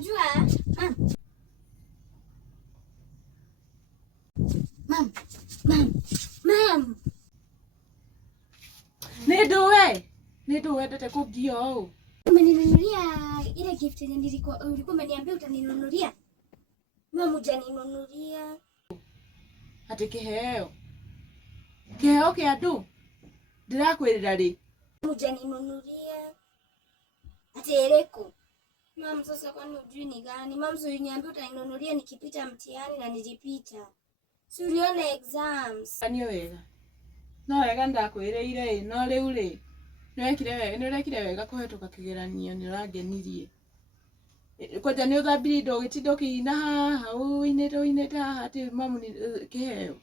unajua Mam. Niduwe tete kugio. Umeninunulia ile gift yenye ulikuwa umeniambia utaninunulia. Mama hujaninunulia. Ati kiheo. Kiheo kia du. Ndirakwirira ri. Hujaninunulia. Ati ereko. Mama sasa kwani hujui ni gani? Mama sio uniambia utaninunulia nikipita mtihani na nilipita. Si uliona exams. Ani wega. No wega ndakwireire no riu ri. Nirekire wega kuhetuka kigeranio ni urangenirie. Kwaja ni uthambiri indo ugitindo kiina haha uinete haha ati mamu ni kiheo.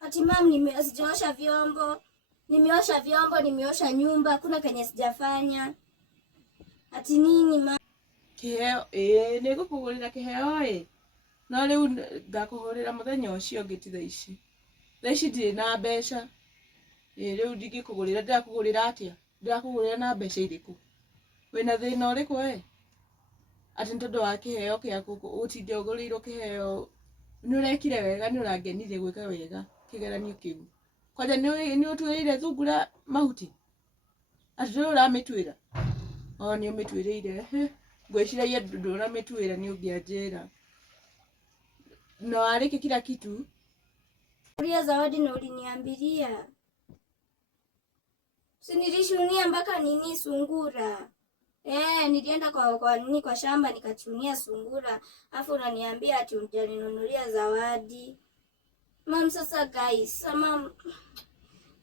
Ati mamu sijaosha vyombo. Nimeosha vyombo, nimeosha nyumba, kuna kenye sijafanya. Ati nini mamu? Kiheo nigukugurira kiheo no riu ngakuhurira muthenya ucio ngiti thaici ndiri na mbeca. Riu ndingikugurira ndirakugurira atia? Ndirakugurira na mbeca iriku? Wina thina uriku ati ntondu wa kiheo kiaku utinde ugurirwo kiheo? Ni urekire wega, ni urangenirie gwika wega kigeranio kiu. Kwaja ni utwirire thungura mahuti? Ati riu uramitwira? Ni umitwirire. Ngwiciragia nduramitwira ni ungianjira. No ariki kila kitu. Ulia zawadi na uliniambilia. Si nilishunia mpaka nini sungura. Nilienda kwa shamba nikachunia sungura. Afu unaniambia ati utaninunulia zawadi. Mam sasa guys,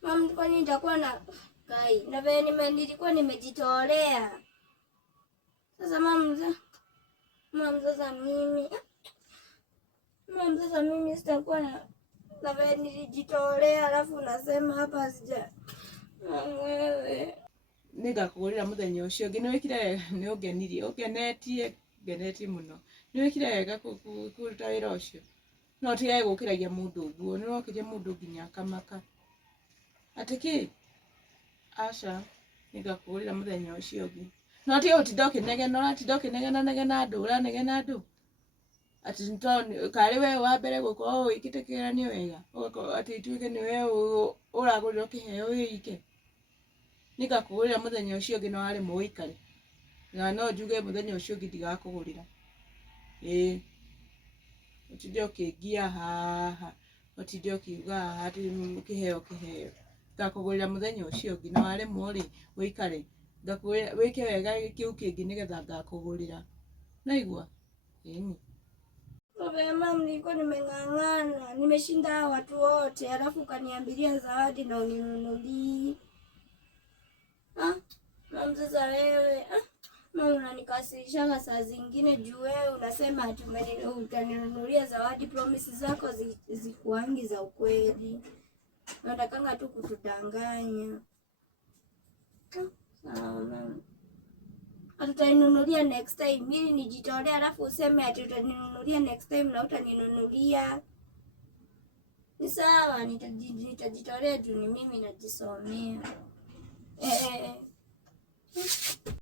mam kwani nitakuwa na guys. Na vile nilikuwa nimejitolea. Sasa mam sasa mimi sitakuwa na vile nilijitolea alafu unasema hapa sija. Wewe nigakugurira muthenya ucio ngi ni wikire ni ungenirie ngenetie muno ni wikire wega kuruta wira ucio no tigai gukiragia mundu uguo ni wokirie mundu nginya akamaka ati ki aca nigakugurira muthenya ucio ngi no ti utindokinegena andu ati ntoni kari we wa mbere guko wikite kigeranio wega ati ituike ni we uragurira kiheo wike. Nigakugurira muthenya ucio ngi no ari muikare na no njuge muthenya ucio ngi ndigakugurira. Utinde ukingia haha utinde ukiuga ati kiheo ngakugurira muthenya ucio ngi no ari muri uikare ngakugurira wike wega kiu kingi nigetha ngakugurira. Naigua Mama, nilikuwa nimeng'ang'ana, nimeshinda watu wote, alafu kaniambilia zawadi na uninunulie. Mama sasa wewe, mama unanikasirisha saa zingine juu wewe unasema ati utaninunulia zawadi, promise zako zikuangi za ukweli. Natakanga tu kutudanganya. Sawa mama. Utaninunulia next time. Mimi nijitolea alafu useme ati utaninunulia next time na utaninunulia. Ni sawa, nitajitolea juu ni mimi najisomea.